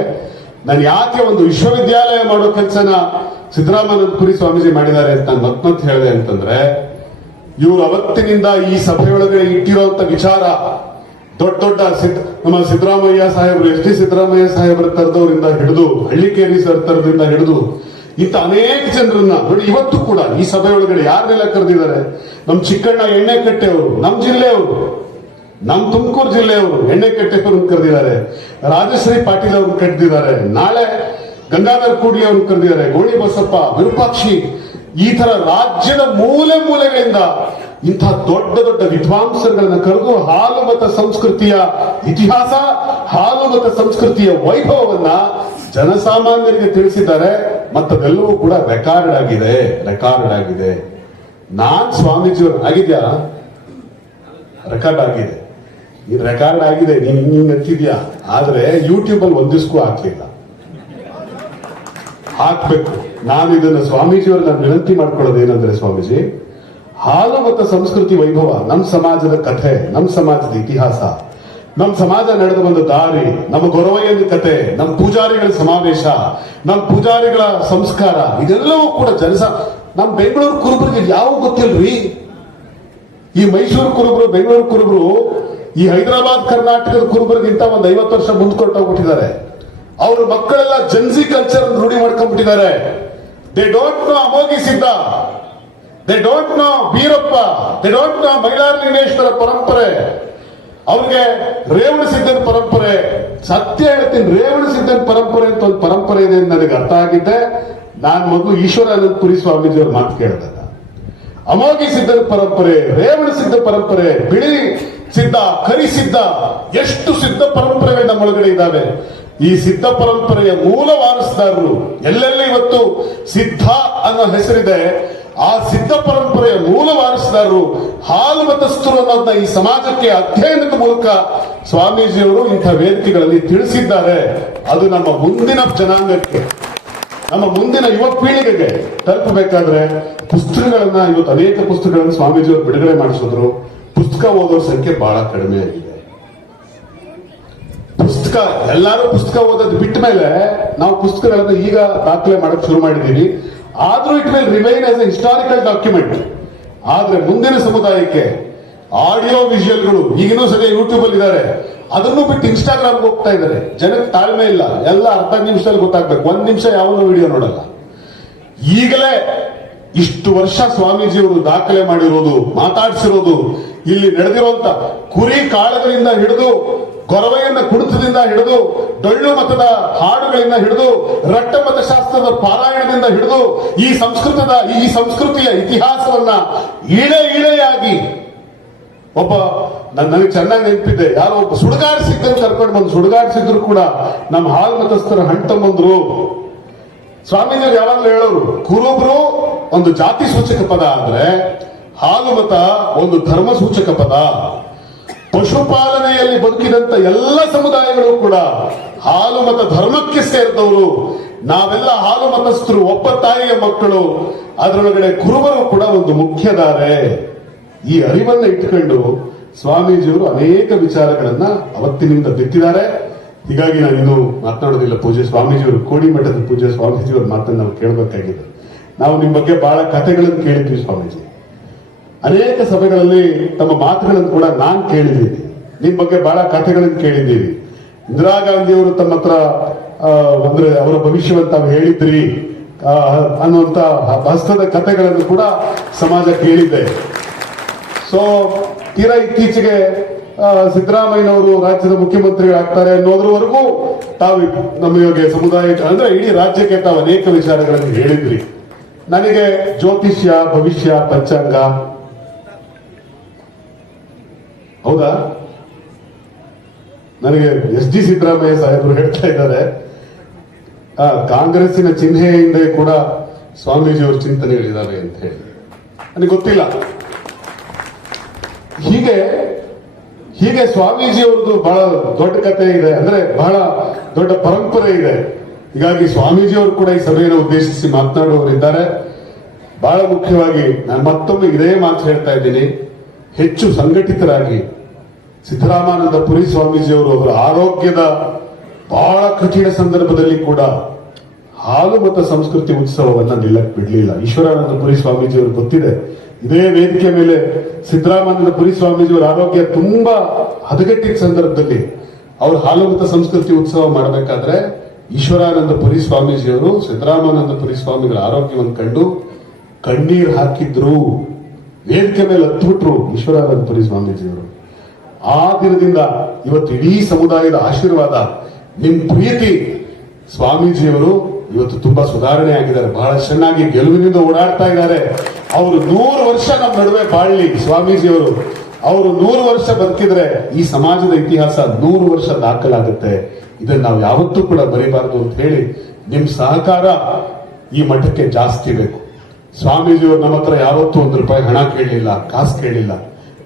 ನಾನು ಯಾಕೆ ಒಂದು ವಿಶ್ವವಿದ್ಯಾಲಯ ಮಾಡೋ ಕೆಲಸನ ಸಿದ್ದರಾಮಯ್ಯಪುರಿ ಸ್ವಾಮೀಜಿ ಮಾಡಿದ್ದಾರೆ ಅಂತ ನಾನು ಮತ್ ಮತ್ತೆ ಹೇಳಿದೆ ಅಂತಂದ್ರೆ, ಇವರು ಅವತ್ತಿನಿಂದ ಈ ಸಭೆಯೊಳಗೆ ಇಟ್ಟಿರುವಂತ ವಿಚಾರ ದೊಡ್ಡ ದೊಡ್ಡ ನಮ್ಮ ಸಿದ್ದರಾಮಯ್ಯ ಸಾಹೇಬರು, ಎಸ್ ಡಿ ಸಿದ್ದರಾಮಯ್ಯ ಸಾಹೇಬರ ತರದವರಿಂದ ಹಿಡಿದು, ಹಳ್ಳಿಕೇರಿ ಸರ್ ತರದಿಂದ ಹಿಡಿದು, ಇಂಥ ಅನೇಕ ಜನರನ್ನ ನೋಡಿ ಇವತ್ತು ಕೂಡ ಈ ಸಭೆ ಒಳಗಡೆ ಯಾರನ್ನೆಲ್ಲ ಕರೆದಿದ್ದಾರೆ? ನಮ್ ಚಿಕ್ಕಣ್ಣ ಎಣ್ಣೆ ಕಟ್ಟೆಯವರು ನಮ್ ಜಿಲ್ಲೆಯವರು ನಮ್ ತುಮಕೂರು ಜಿಲ್ಲೆಯವರು ಎಣ್ಣೆ ಕಟ್ಟೆಯವ್ರನ್ನ ಕರೆದಿದ್ದಾರೆ. ರಾಜಶ್ರೀ ಪಾಟೀಲ್ ಅವರು ಕರೆದಿದ್ದಾರೆ. ನಾಳೆ ಗಂಗಾಧರ್ ಕೂಡ್ಲಿ ಅವರು ಕರೆದಿದ್ದಾರೆ. ಗೋಳಿ ಬಸಪ್ಪ, ವಿರೂಪಾಕ್ಷಿ, ಈ ತರ ರಾಜ್ಯದ ಮೂಲೆ ಮೂಲೆಗಳಿಂದ ಇಂಥ ದೊಡ್ಡ ದೊಡ್ಡ ವಿದ್ವಾಂಸರುಗಳನ್ನ ಕರೆದು ಹಾಲು ಮತ ಸಂಸ್ಕೃತಿಯ ಇತಿಹಾಸ ಹಾಲು ಮತ ಸಂಸ್ಕೃತಿಯ ವೈಭವವನ್ನ ಜನಸಾಮಾನ್ಯರಿಗೆ ತಿಳಿಸಿದ್ದಾರೆ. ಮತ್ತದೆಲ್ಲವೂ ಕೂಡ ರೆಕಾರ್ಡ್ ಆಗಿದೆ ರೆಕಾರ್ಡ್ ಆಗಿದೆ. ನಾನ್ ಸ್ವಾಮೀಜಿಯವರು ಆಗಿದ್ಯಾ? ರೆಕಾರ್ಡ್ ಆಗಿದೆ. ಈ ರೆಕಾರ್ಡ್ ಆಗಿದೆ, ನೀನ್ ಹಿಂಗ್ ನಚ್ಚಿದ್ಯಾ ಆದ್ರೆ ಯೂಟ್ಯೂಬ್ ಅಲ್ಲಿ ಒಂದಿಸ್ಕೂ ಹಾಕ್ಲಿಲ್ಲ. ಹಾಕ್ಬೇಕು. ನಾನು ಇದನ್ನ ಸ್ವಾಮೀಜಿಯವ್ರನ್ನ ವಿನಂತಿ ಮಾಡ್ಕೊಳ್ಳೋದು ಏನಂದ್ರೆ ಸ್ವಾಮೀಜಿ ಹಾಲು ಮತ್ತು ಸಂಸ್ಕೃತಿ ವೈಭವ ನಮ್ಮ ಸಮಾಜದ ಕಥೆ ನಮ್ಮ ಸಮಾಜದ ಇತಿಹಾಸ. ನಮ್ಮ ಸಮಾಜ ನಡೆದು ಬಂದ ದಾರಿ, ನಮ್ಮ ಗೊರವಯ್ಯನ ಕತೆ ನಮ್ಮ ಪೂಜಾರಿಗಳ ಸಮಾವೇಶ ನಮ್ಮ ಪೂಜಾರಿಗಳ ಸಂಸ್ಕಾರ, ಇದೆಲ್ಲವೂ ಕೂಡ ಜನಸ ನಮ್ಮ ಬೆಂಗಳೂರು ಕುರುಬರಿಗೆ ಯಾವ ಗೊತ್ತಿಲ್ರಿ? ಈ ಮೈಸೂರು ಕುರುಬರು, ಬೆಂಗಳೂರು ಕುರುಬರು, ಈ ಹೈದರಾಬಾದ್ ಕರ್ನಾಟಕದ ಕುರುಬರಿಗಿಂತ ಒಂದು ಐವತ್ತು ವರ್ಷ ಮುಂದ್ಕೊಟ್ಟೋಗ್ಬಿಟ್ಟಿದ್ದಾರೆ ಅವ್ರ ಮಕ್ಕಳೆಲ್ಲ ಜನ್ಸಿ ಕಲ್ಚರ್ ರೂಢಿ ಮಾಡ್ಕೊಂಡ್ಬಿಟ್ಟಿದ್ದಾರೆ. They don't know Amogi Siddha. They don't know Veerappa they don't know Mylaralingeshwara ಪರಂಪರೆ ಅವ್ರಿಗೆ ರೇವಣ ಸಿದ್ಧನ ಪರಂಪರೆ ಸತ್ಯ ಹೇಳ್ತೀನಿ ರೇವಣ ಸಿದ್ಧನ ಪರಂಪರೆ ಅಂತ ಒಂದು ಪರಂಪರೆ ಇದೆ ಅಂತ ನನಗೆ ಅರ್ಥ ಆಗಿದ್ದೆ ನಾನು ಮೊದಲು ಈಶ್ವರಾನಂದ ಪುರಿ ಸ್ವಾಮೀಜಿಯವ್ರ ಮಾತು ಕೇಳಿದಾಗ ಅಮೋಗಿ ಸಿದ್ಧನ ಪರಂಪರೆ ರೇವಣ ಸಿದ್ಧ ಪರಂಪರೆ ಬಿಳಿ ಸಿದ್ಧ ಕರಿ ಸಿದ್ಧ ಎಷ್ಟು ಸಿದ್ಧ ಪರಂಪರೆಗಳು ನಮ್ಮೊಳಗಡೆ ಇದ್ದಾವೆ ಈ ಸಿದ್ಧ ಪರಂಪರೆಯ ಮೂಲ ವಾರಸದಾರರು ಎಲ್ಲೆಲ್ಲಿ ಇವತ್ತು ಸಿದ್ಧ ಅನ್ನೋ ಹೆಸರಿದೆ ಆ ಸಿದ್ಧ ಪರಂಪರೆಯ ಮೂಲ ವಾರಸುದಾರರು ಹಾಲು ಮತಸ್ಥರು ಅನ್ನೋದನ್ನ ಈ ಸಮಾಜಕ್ಕೆ ಅಧ್ಯಯನದ ಮೂಲಕ ಸ್ವಾಮೀಜಿಯವರು ಇಂಥ ವೇದಿಕೆಗಳಲ್ಲಿ ತಿಳಿಸಿದ್ದಾರೆ. ಅದು ನಮ್ಮ ಮುಂದಿನ ಜನಾಂಗಕ್ಕೆ, ನಮ್ಮ ಮುಂದಿನ ಯುವ ಪೀಳಿಗೆಗೆ ತಲುಪಬೇಕಾದ್ರೆ ಪುಸ್ತಕಗಳನ್ನ ಇವತ್ತು ಅನೇಕ ಪುಸ್ತಕಗಳನ್ನು ಸ್ವಾಮೀಜಿಯವರು ಬಿಡುಗಡೆ ಮಾಡಿಸಿದ್ರು. ಪುಸ್ತಕ ಓದೋ ಸಂಖ್ಯೆ ಬಹಳ ಕಡಿಮೆ ಆಗಿದೆ. ಪುಸ್ತಕ, ಎಲ್ಲರೂ ಪುಸ್ತಕ ಓದೋದು ಬಿಟ್ಟ ಮೇಲೆ ನಾವು ಪುಸ್ತಕಗಳನ್ನು ಈಗ ದಾಖಲೆ ಮಾಡಕ್ ಶುರು ಮಾಡಿದ್ದೀವಿ ಆದ್ರೂ it will remain as a historical document. ಆದ್ರೆ ಮುಂದಿನ ಸಮುದಾಯಕ್ಕೆ ಆಡಿಯೋ ವಿಜುವಲ್ಗಳು ಈಗಿನೂ ಸದ್ಯ ಯೂಟ್ಯೂಬ್ ಅಲ್ಲಿ ಇದ್ದಾರೆ ಅದನ್ನು ಬಿಟ್ಟು ಇನ್ಸ್ಟಾಗ್ರಾಮ್ ಹೋಗ್ತಾ ಇದ್ದಾರೆ. ಜನಕ್ಕೆ ತಾಳ್ಮೆ ಇಲ್ಲ. ಎಲ್ಲ ಅರ್ಧ ನಿಮಿಷದಲ್ಲಿ ಗೊತ್ತಾಗ್ಬೇಕು. ಒಂದ್ ನಿಮಿಷ ಯಾವನು ವಿಡಿಯೋ ನೋಡಲ್ಲ. ಈಗಲೇ ಇಷ್ಟು ವರ್ಷ ಸ್ವಾಮೀಜಿಯವರು ದಾಖಲೆ ಮಾಡಿರೋದು, ಮಾತಾಡಿಸಿರೋದು, ಇಲ್ಲಿ ನಡೆದಿರುವಂತ ಕುರಿ ಕಾಳಗಳಿಂದ ಹಿಡಿದು ಗೊರವೆಯನ್ನ ಕುಡಿತದಿಂದ ಹಿಡಿದು, ಡೊಳ್ಳು ಮತದ ಹಾಡುಗಳಿಂದ ಹಿಡಿದು ರಟ್ಟ ಮತಶಾಸ್ತ್ರದ ಪಾರಾಯಣದಿಂದ ಹಿಡಿದು, ಈ ಸಂಸ್ಕೃತದ, ಈ ಸಂಸ್ಕೃತಿಯ ಇತಿಹಾಸವನ್ನ ಇಳೆ ಇಳೆಯಾಗಿ ಒಬ್ಬ ನನ್- ನನಗೆ ಚೆನ್ನಾಗಿ ನೆನಪಿದೆ. ಯಾರೋ ಒಬ್ಬ ಸುಡುಗಾಡ್ ಸಿಕ್ಕಂತ ಕರ್ಕೊಂಡು ಬಂದು ಸುಡುಗಾಡಿಸಿದ್ರು ಕೂಡ ನಮ್ಮ ಹಾಲು ಮತಸ್ಥರ ಹಣ್ತಂಬಂದ್ರು ಸ್ವಾಮೀಜಿಯವರು ಯಾವಾಗಲೂ ಹೇಳೋರು, ಕುರುಬರು ಒಂದು ಜಾತಿ ಸೂಚಕ ಪದ ಆದ್ರೆ ಹಾಲು ಮತ ಒಂದು ಧರ್ಮ ಸೂಚಕ ಪದ. ಪಶುಪಾಲನೆಯಲ್ಲಿ ಬದುಕಿದಂತ ಎಲ್ಲ ಸಮುದಾಯಗಳು ಕೂಡ ಹಾಲು ಮತ ಧರ್ಮಕ್ಕೆ ಸೇರಿದವರು, ನಾವೆಲ್ಲ ಹಾಲು ಮತಸ್ಥರು, ಒಬ್ಬ ತಾಯಿಯ ಮಕ್ಕಳು, ಅದರೊಳಗಡೆ ಕುರುಬರು ಕೂಡ ಒಂದು ಮುಖ್ಯಧಾರೆ. ಈ ಅರಿವನ್ನ ಇಟ್ಟುಕೊಂಡು ಸ್ವಾಮೀಜಿಯವರು ಅನೇಕ ವಿಚಾರಗಳನ್ನ ಅವತ್ತಿನಿಂದ ಬಿತ್ತಿದ್ದಾರೆ. ಹೀಗಾಗಿ ನಾನು ಇನ್ನು ಮಾತನಾಡೋದಿಲ್ಲ ಪೂಜೆ ಸ್ವಾಮೀಜಿಯವರು ಕೋಡಿಮಠದ ಪೂಜೆ ಸ್ವಾಮೀಜಿಯವರ ಮಾತನ್ನು ನಾವು ಕೇಳಬೇಕಾಗಿದೆ. ನಾವು ನಿಮ್ಮ ಬಗ್ಗೆ ಬಹಳ ಕಥೆಗಳನ್ನು ಕೇಳಿದ್ವಿ ಸ್ವಾಮೀಜಿ. ಅನೇಕ ಸಭೆಗಳಲ್ಲಿ ತಮ್ಮ ಮಾತುಗಳನ್ನು ಕೂಡ ನಾನು ಕೇಳಿದ್ದೀನಿ. ನಿಮ್ಮ ಬಗ್ಗೆ ಬಹಳ ಕಥೆಗಳನ್ನು ಕೇಳಿದ್ದೀವಿ ಇಂದಿರಾ ಗಾಂಧಿಯವರು ತಮ್ಮ ಹತ್ರ ಅಂದ್ರೆ ಅವರ ಭವಿಷ್ಯವನ್ನು ತಾವು ಹೇಳಿದ್ರಿ ಅನ್ನುವಂತ ಹಸ್ತದ ಕಥೆಗಳನ್ನು ಕೂಡ ಸಮಾಜ ಕೇಳಿದೆ. ಸೊ ತೀರಾ ಇತ್ತೀಚೆಗೆ ಸಿದ್ದರಾಮಯ್ಯನವರು ರಾಜ್ಯದ ಮುಖ್ಯಮಂತ್ರಿಗಳಾಗ್ತಾರೆ ಅನ್ನೋದ್ರವರೆಗೂ ತಾವು ನಮಗೆ ಸಮುದಾಯಕ್ಕೆ ಅಂದ್ರೆ ಇಡೀ ರಾಜ್ಯಕ್ಕೆ ತಾವು ಅನೇಕ ವಿಚಾರಗಳನ್ನು ಹೇಳಿದ್ರಿ. ನನಗೆ ಜ್ಯೋತಿಷ್ಯ, ಭವಿಷ್ಯ, ಪಂಚಾಂಗ ಹೌದಾ? ನನಗೆ ಎಸ್ ಡಿ ಸಿದ್ದರಾಮಯ್ಯ ಸಾಹೇಬರು ಹೇಳ್ತಾ ಇದ್ದಾರೆ. ಕಾಂಗ್ರೆಸ್ಸಿನ ಚಿಹ್ನೆಯಿಂದ ಕೂಡ ಸ್ವಾಮೀಜಿಯವರು ಚಿಂತನೆಗಳಿದ್ದಾವೆ ಅಂತ ಹೇಳಿ. ನನಗೆ ಗೊತ್ತಿಲ್ಲ. ಹೀಗೆ ಹೀಗೆ ಸ್ವಾಮೀಜಿಯವ್ರದ್ದು ಬಹಳ ದೊಡ್ಡ ಕಥೆ ಇದೆ. ಅಂದ್ರೆ ಬಹಳ ದೊಡ್ಡ ಪರಂಪರೆ ಇದೆ. ಹೀಗಾಗಿ ಸ್ವಾಮೀಜಿಯವರು ಕೂಡ ಈ ಸಭೆಯನ್ನು ಉದ್ದೇಶಿಸಿ ಮಾತನಾಡುವವರಿದ್ದಾರೆ. ಬಹಳ ಮುಖ್ಯವಾಗಿ ನಾನು ಮತ್ತೊಮ್ಮೆ ಇದೇ ಮಾತು ಹೇಳ್ತಾ ಇದ್ದೀನಿ. ಹೆಚ್ಚು ಸಂಘಟಿತರಾಗಿ ಸಿದ್ದರಾಮಾನಂದ ಪುರಿ ಸ್ವಾಮೀಜಿಯವರು ಅವರ ಆರೋಗ್ಯದ ಬಹಳ ಕಠಿಣ ಸಂದರ್ಭದಲ್ಲಿ ಕೂಡ ಹಾಲು ಮತ್ತು ಸಂಸ್ಕೃತಿ ಉತ್ಸವವನ್ನ ನಿಲ್ಲಕ್ ಬಿಡಲಿಲ್ಲ. ಈಶ್ವರಾನಂದ ಪುರಿ ಸ್ವಾಮೀಜಿಯವರು ಗೊತ್ತಿದೆ. ಇದೇ ವೇದಿಕೆ ಮೇಲೆ ಸಿದ್ದರಾಮಾನಂದ ಪುರಿ ಸ್ವಾಮೀಜಿಯವರ ಆರೋಗ್ಯ ತುಂಬಾ ಹದಗೆಟ್ಟಿದ ಸಂದರ್ಭದಲ್ಲಿ ಅವರು ಹಾಲು ಸಂಸ್ಕೃತಿ ಉತ್ಸವ ಮಾಡಬೇಕಾದ್ರೆ ಈಶ್ವರಾನಂದ ಪುರಿ ಸ್ವಾಮೀಜಿಯವರು ಸಿದ್ದರಾಮಾನಂದ ಪುರಿ ಸ್ವಾಮಿಗಳ ಆರೋಗ್ಯವನ್ನು ಕಂಡು ಕಣ್ಣೀರು ಹಾಕಿದ್ರು. ವೇದಿಕೆ ಮೇಲೆ ಹತ್ಬಿಟ್ರು ಈಶ್ವರಾನಂದ ಪುರಿ ಸ್ವಾಮೀಜಿಯವರು. ಆ ದಿನದಿಂದ ಇವತ್ತು ಇಡೀ ಸಮುದಾಯದ ಆಶೀರ್ವಾದ, ನಿಮ್ ಪ್ರೀತಿ ಸ್ವಾಮೀಜಿಯವರು ಇವತ್ತು ತುಂಬಾ ಸುಧಾರಣೆ ಆಗಿದ್ದಾರೆ. ಬಹಳ ಚೆನ್ನಾಗಿ ಗೆಲುವಿನಿಂದ ಓಡಾಡ್ತಾ ಇದ್ದಾರೆ. ಅವರು ನೂರು ವರ್ಷ ನಮ್ಮ ನಡುವೆ ಬಾಳ್ಲಿ ಸ್ವಾಮೀಜಿಯವರು. ಅವರು ನೂರು ವರ್ಷ ಬದುಕಿದ್ರೆ ಈ ಸಮಾಜದ ಇತಿಹಾಸ ನೂರು ವರ್ಷ ದಾಖಲಾಗುತ್ತೆ. ಇದನ್ನ ನಾವು ಯಾವತ್ತೂ ಕೂಡ ಬರೀಬಾರದು ಅಂತ ಹೇಳಿ ನಿಮ್ ಸಹಕಾರ ಈ ಮಠಕ್ಕೆ ಜಾಸ್ತಿ ಬೇಕು. ಸ್ವಾಮೀಜಿಯವರು ನಮ್ಮ ಹತ್ರ ಯಾವತ್ತೂ ಒಂದು ರೂಪಾಯಿ ಹಣ ಕೇಳಲಿಲ್ಲ ಕಾಸು ಕೇಳಲಿಲ್ಲ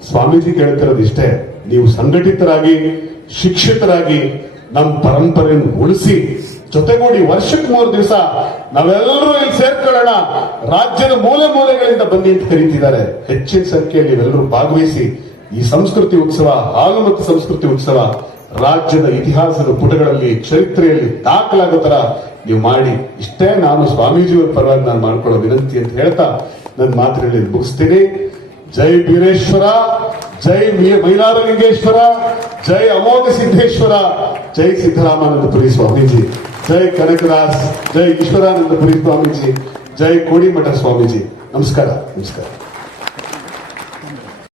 ಸ್ವಾಮೀಜಿ ಕೇಳ್ತಿರೋದು ಇಷ್ಟೇ, ನೀವು ಸಂಘಟಿತರಾಗಿ, ಶಿಕ್ಷಿತರಾಗಿ ನಮ್ಮ ಪರಂಪರೆಯನ್ನು ಉಳಿಸಿ, ಜೊತೆಗೂಡಿ ವರ್ಷಕ್ಕೆ ಮೂರು ದಿವಸ ನಾವೆಲ್ಲರೂ ಇಲ್ಲಿ ಸೇರ್ಕೊಳ್ಳೋಣ, ರಾಜ್ಯದ ಮೂಲೆ ಮೂಲೆಗಳಿಂದ ಬನ್ನಿ ಅಂತ ಕರೀತಿದ್ದಾರೆ. ಹೆಚ್ಚಿನ ಸಂಖ್ಯೆಯಲ್ಲಿ ನೀವೆಲ್ಲರೂ ಭಾಗವಹಿಸಿ, ಈ ಸಂಸ್ಕೃತಿ ಉತ್ಸವ, ಹಾಲು ಮತ್ತು ಸಂಸ್ಕೃತಿ ಉತ್ಸವ ರಾಜ್ಯದ ಇತಿಹಾಸದ ಪುಟಗಳಲ್ಲಿ, ಚರಿತ್ರೆಯಲ್ಲಿ ದಾಖಲಾಗೋ ತರ ನೀವು ಮಾಡಿ. ಇಷ್ಟೇ ನಾನು ಸ್ವಾಮೀಜಿಯವರ ಪರವಾಗಿ ನಾನು ಮಾಡ್ಕೊಳ್ಳೋ ವಿನಂತಿ ಅಂತ ಹೇಳ್ತಾ ನನ್ನ ಮಾತುಗಳಲ್ಲಿ ಮುಗಿಸ್ತೀನಿ. ಜೈ ಬೀರೇಶ್ವರ, ಜೈ ಮೈಲಾರಲಿಂಗೇಶ್ವರ, ಜೈ ಅಮೋಘ ಸಿದ್ದೇಶ್ವರ ಜೈ ಸಿದ್ದರಾಮಾನಂದಪುರಿ ಸ್ವಾಮೀಜಿ, ಜೈ ಕನಕದಾಸ್, ಜೈ ಈಶ್ವರಾನಂದಪುರಿ ಸ್ವಾಮೀಜಿ, ಜೈ ಕೋಡಿಮಠ ಸ್ವಾಮೀಜಿ. ನಮಸ್ಕಾರ ನಮಸ್ಕಾರ.